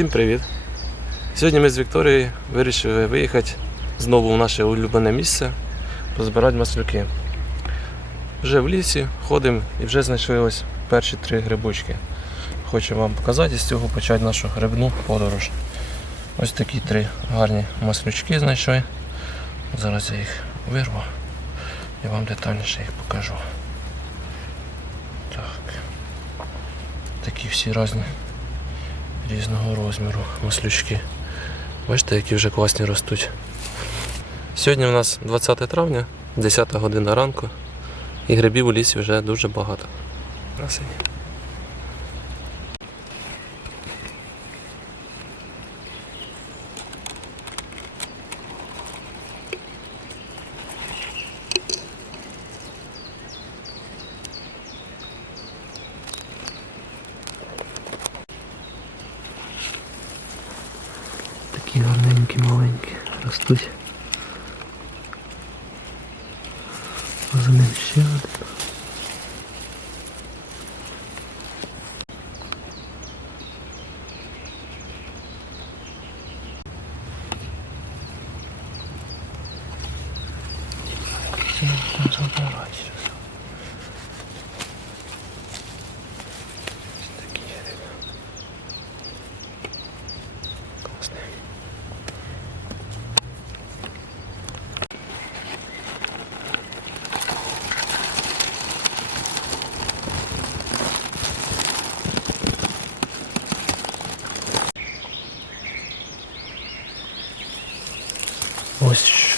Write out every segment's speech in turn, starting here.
Всім привіт! Сьогодні ми з Вікторією вирішили виїхати знову в наше улюблене місце позбирати маслюки. Вже в лісі ходимо і вже знайшли ось перші три грибочки. Хочу вам показати і з цього почати нашу грибну подорож. Ось такі три гарні маслючки знайшли. Зараз я їх вирву і вам детальніше їх покажу. Так. Такі всі різні різного розміру маслючки. Бачите, які вже класні ростуть. Сьогодні у нас 20 травня, 10 година ранку, і грибів у лісі вже дуже багато. Красині. Такі гарненькі, маленькі ростуть. А за ним ще один. Це там забирати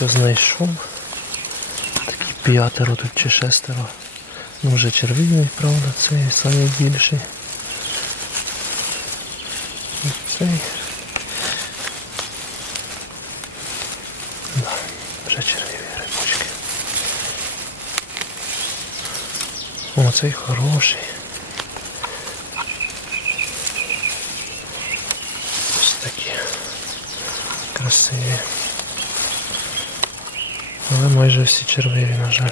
Що знайшов. Такі п'ятеро тут чи шестеро. Ну вже червивий, правда, цей найбільший. Цей. Да, вже червиві рибочки. О, цей хороший. Ось такі красиві. Майже всі червиві, на жаль.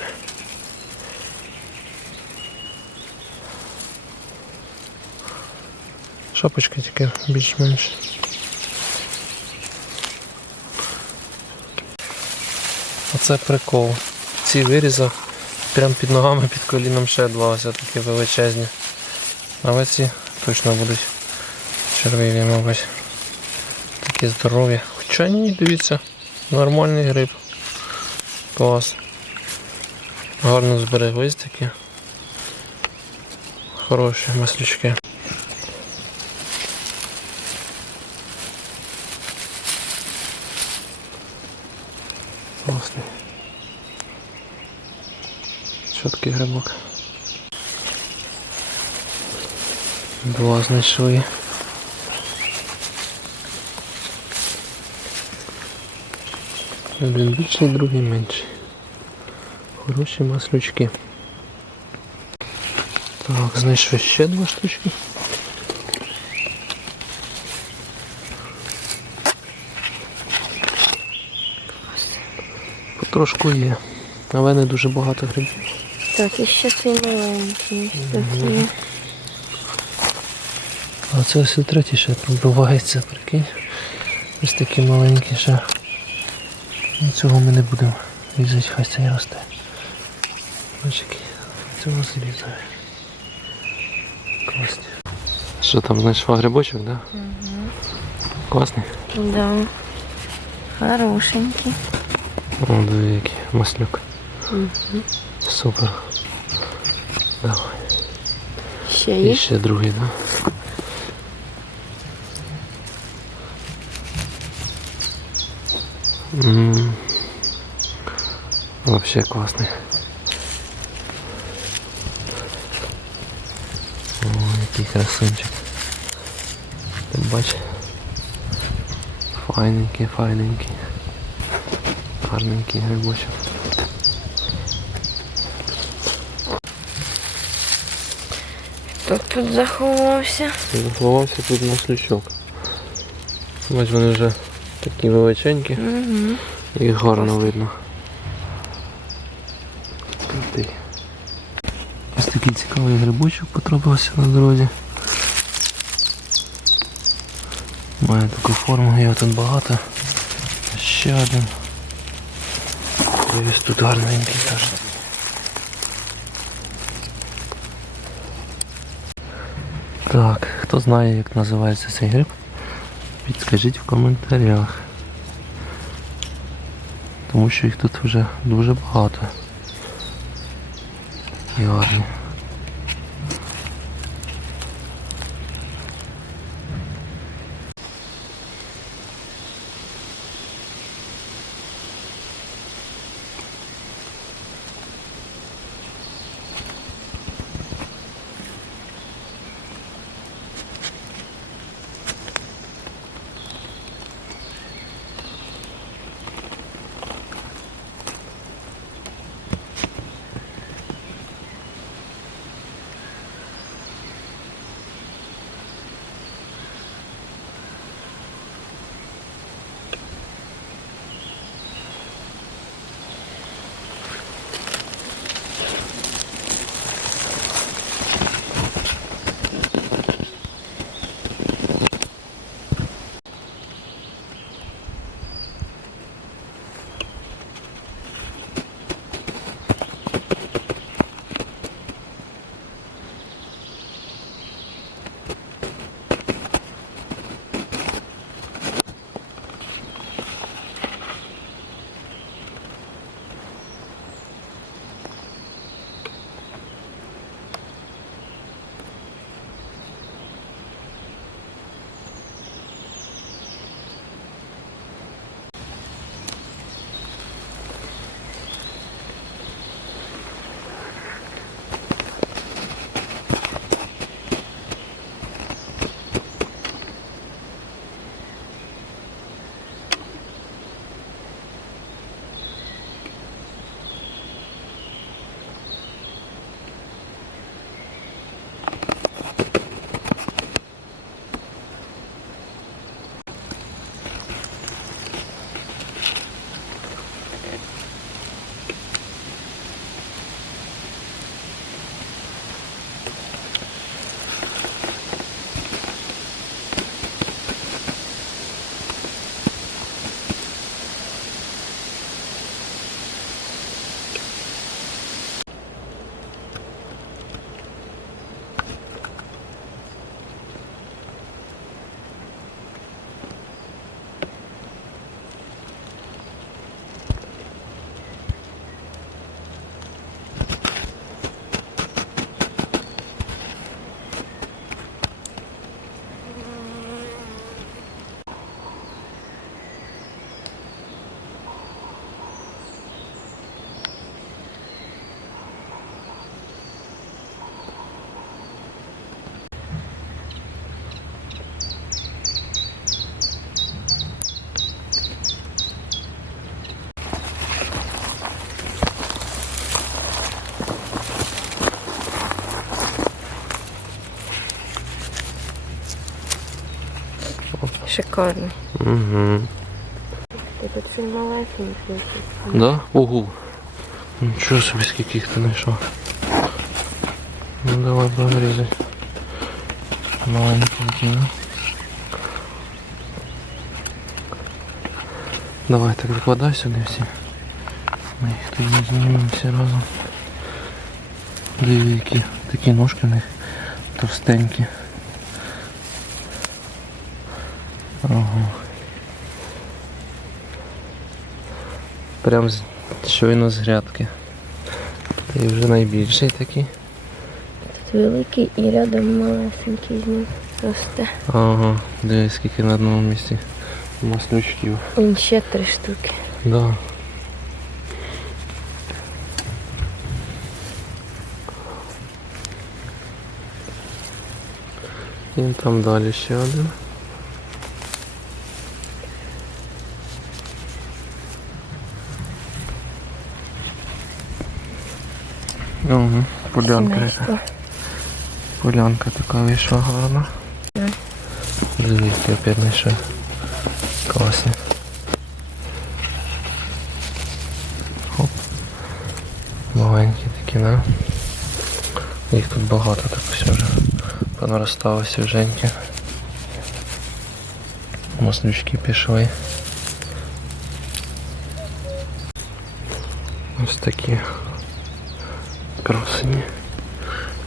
Шапочка тільки більш-менш. Оце прикол. Ці виріза прямо під ногами, під коліном ще два ось такі величезні. Але ці точно будуть червиві, мабуть. Такі здорові. Хоча ні, дивіться, нормальний гриб. Клас. Гарно збереглись такі. Хороші маслючки. Класний. Чіткий грибок. Два знайшли. Один більший, другий менший. Хороші маслючки. Так, знайшов ще два штучки. Потрошку є, але не дуже багато грибів. Так, і ще цей маленький. такий. А це ось і третій ще пробивається, прикинь. Ось такі маленькі ще. Ну, Цього ми не будемо різати, хай це росте. Ось який. Цього зрізаю. Класні. Що там знайшла грибочок, да? Угу. Класний? Да. Хорошенький. О, диви який маслюк. Супер. Давай. Ще І є. ще другий, да? М. Вообще классный. О, який красунчик. Ти бач. Файненький, файненький. Гарненький грибочок. Хто тут заховався? Заховався тут маслючок. Бач, вони вже такі величенькі. Угу. Їх гарно видно. Крутий. Ось такий цікавий грибочок потрапився на дорозі. Має таку форму, його тут багато. Ще один. Ось тут гарненький теж. Так, хто знає, як називається цей гриб, підскажіть в коментарях. Тому що їх тут вже дуже багато. І гарні. Шикарно. Угу. Тут ще малесенький. Да? Ого. Нічого собі скільки їх ти знайшов. Ну давай будемо різати. Маленькі такі, ну. Давай так викладай сюди всі. Ми їх тоді знімемо всі разом. Диви, які такі ножки в них товстенькі. Ага. Прям щойно з грядки. І вже найбільший такий. Тут великий і рядом малесенький з ним росте. Ага, дивись, скільки на одному місці маслючків. Він ще три штуки. Да. І там далі ще один. Ага, полянка яка. Полянка така вийшла гарна. Дивіться, опять знайшов. Класні. Хоп. Маленькі такі, да? Їх тут багато так все вже понаростало свіженькі. Маслючки пішли. Ось такі красені.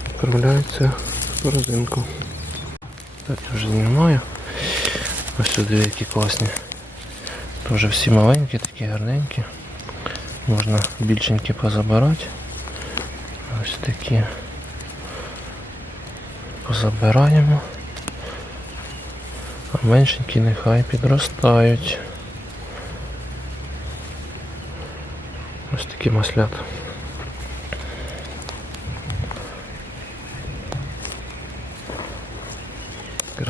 Відправляються в корзинку. Так, я вже знімаю. Ось сюди які класні. Тоже всі маленькі, такі гарненькі. Можна більшенькі позабирати. Ось такі позабираємо. А меншенькі нехай підростають. Ось такі маслята.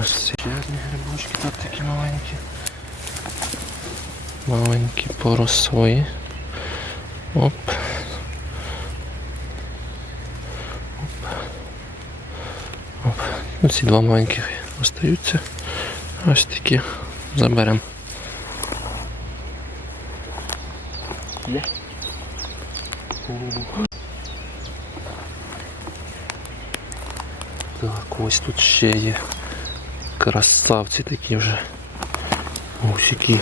Красиві грибочки тут такі маленькі. Маленькі поросли. Оп. Оп. Оп. Ну, ці два маленьких остаються. Ось такі заберемо. Є. Так, ось тут ще є красавці такі вже. Ось які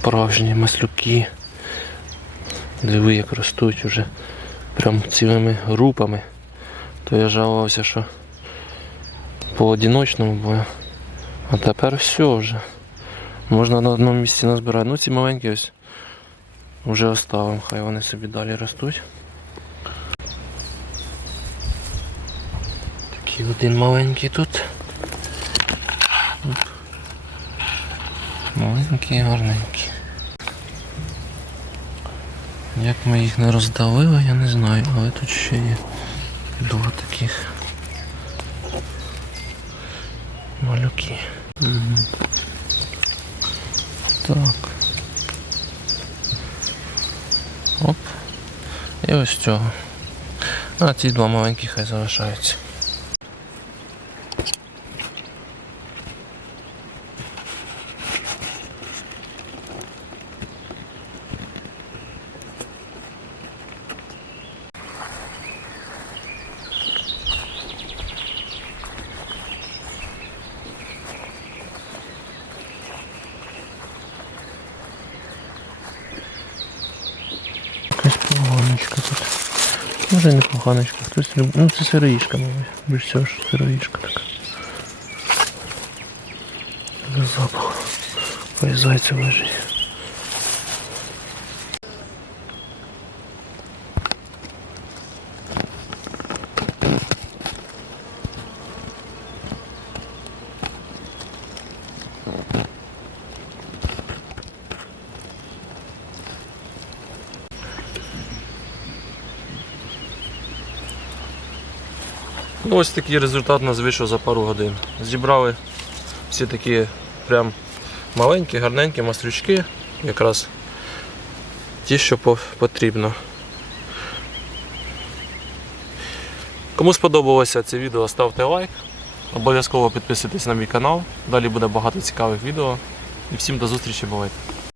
справжні маслюки. Диви, як ростуть уже прям цілими групами. То я жалувався, що поодиночному було. А тепер все вже. Можна на одному місці назбирати. Ну ці маленькі ось вже оставимо, хай вони собі далі ростуть. Такий один маленький тут. Оп. Маленький, гарненький. Як ми їх не роздавили, я не знаю, але тут ще є два таких малюки. Угу. Так. Оп. І ось цього. А ці два маленькі хай залишаються. Поганочка, хтось люб... Ну це сироїшка, мабуть. Більш всього ж сироїшка така. Запах. Хай зайця лежить. Ну, ось такий результат нас вийшов за пару годин. Зібрали всі такі прям маленькі, гарненькі маслючки, якраз ті, що потрібно. Кому сподобалося це відео, ставте лайк. Обов'язково підписуйтесь на мій канал. Далі буде багато цікавих відео. І всім до зустрічі, бувайте!